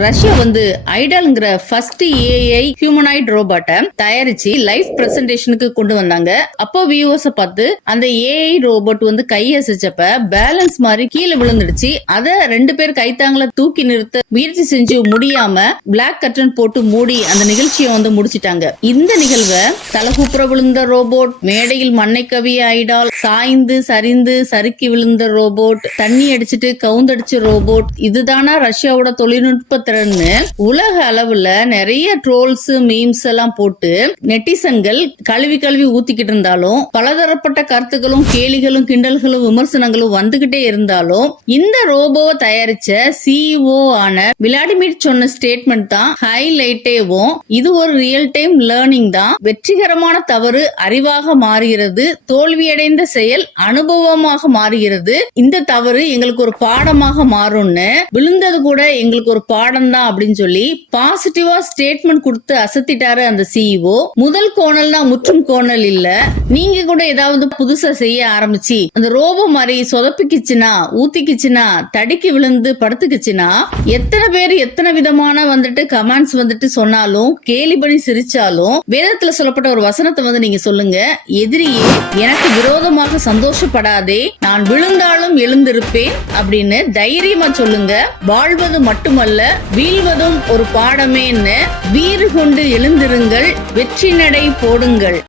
Russia வந்து ஐடல்ங்கிற first AI humanoid ரோபோட்டை தயாரிச்சு லைவ் பிரசன்டேஷனுக்கு கொண்டு வந்தாங்க. அப்போ வியூவர்ஸ பார்த்து அந்த ஏஐ ரோபோட் வந்து கையசைச்சப்ப பேலன்ஸ் மாதிரி கீழே விழுந்துடுச்சு. அத ரெண்டு பேர் கைத்தாங்கள தூக்கி நிறுத்த முயற்சி செஞ்சு முடியாம பிளாக் கர்டன் போட்டு மூடி அந்த நிகழ்ச்சியை வந்து முடிச்சிட்டாங்க. இந்த நிகழ்வை தலகுப்புற விழுந்த ரோபோட் மேடையில் மண்ணை கவிய ஐடால் சாய்ந்து சரிந்து சறுக்கி விழுந்த ரோபோட் தண்ணி அடிச்சிட்டு கவுந்தடிச்ச ரோபோட் இதுதானா ரஷ்யாவோட தொழில்நுட்ப திறன்னு உலக அளவுல நிறைய ட்ரோல்ஸ் மீம்ஸ் எல்லாம் போட்டு நெட்டிசன்கள் கழுவி கழுவி ஊத்திக்கிட்டு இருந்தாலும் பலதரப்பட்ட கருத்துக்களும் கேலிகளும் கிண்டல்களும் விமர்சனங்களும் வந்துகிட்டே இருந்தாலும் இந்த ரோபோவை தயாரிச்ச சிஇஓ ஆன விளாடிமிர் சொன்ன ஸ்டேட்மெண்ட் தான் ஹைலைட்டேவும் இது ஒரு ரியல் டைம் லேர்னிங் தான். வெற்றிகரமான தவறு அறிவாக மாறுகிறது தோல்வியடைந்த செயல் அனுபவமாக மாறுகிறது. இந்த தவறு எங்களுக்கு ஒரு பாடமாக மாறும்னு விழுந்தது கூட எங்களுக்கு ஒரு பாடம் தான் அப்படின்னு சொல்லி பாசிட்டிவா ஸ்டேட்மெண்ட் கொடுத்து அசத்திட்டாரு அந்த சிஇஓ முதல் கோணல்னா முற்றும் கோணல் இல்ல. நீங்க கூட ஏதாவது புதுசா செய்ய ஆரம்பிச்சு அந்த ரோபோ மாதிரி சொதப்பிக்குச்சுன்னா ஊத்திக்குச்சுன்னா தடுக்கி விழுந்து படுத்துக்குச்சுன்னா எத்தனை பேர் எத்தனை விதமான வந்துட்டு கமெண்ட்ஸ் வந்துட்டு சொன்னாலும் கேலி பண்ணி சிரிச்சாலும் வேதத்துல சொல்லப்பட்ட ஒரு வசனத்தை வந்து நீங்க சொல்லுங்க. எதிரியே எனக்கு விரோதமாக சந்தோஷப்படாதே நான் விழுந்தாலும் எழுந்திருப்பேன் அப்படின்னு தைரியமா சொல்லுங்க. வாழ்வது மட்டுமல்ல வீழ்வதும் ஒரு பாடமேன்னு வீறு கொண்டு எழுந்திருங்கள் வெற்றி நடை போடுங்கள்.